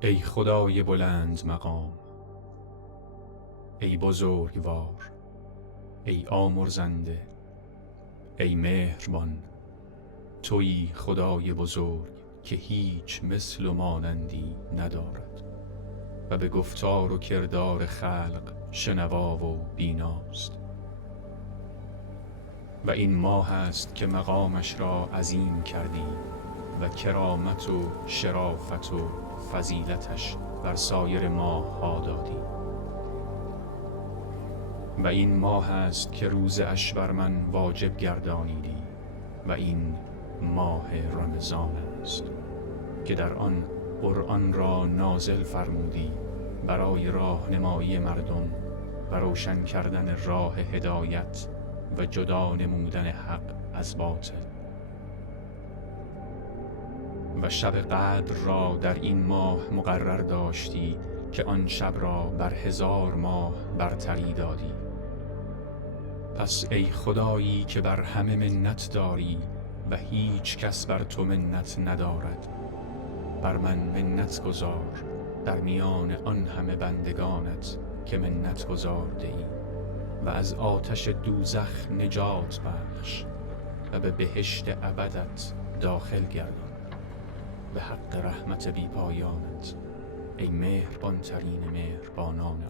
ای خدای بلند مقام، ای بزرگوار، ای آمرزنده، ای مهربان، تویی خدای بزرگ که هیچ مثل و مانندی ندارد و به گفتار و کردار خلق شنوا و بیناست. و این ماه است که مقامش را عظیم کردی و کرامت و شرافت و فضیلتش بر سایر ماه ها دادی. و این ماه است که روز اش بر من واجب گردانیدی و این ماه رمضان است که در آن قرآن را نازل فرمودی برای راهنمایی مردم و روشن کردن راه هدایت و جدا نمودن حق از باطل. و شب قدر را در این ماه مقرر داشتی که آن شب را بر 1000 ماه برتری دادی. پس ای خدایی که بر همه منت داری و هیچ کس بر تو منت ندارد، بر من منت گذار در میان آن همه بندگانت که منت گذارده ای و از آتش دوزخ نجات بخش و به بهشت ابدت داخل گردان به حق رحمت بی پایانت، ای مهربان ترین مهربانان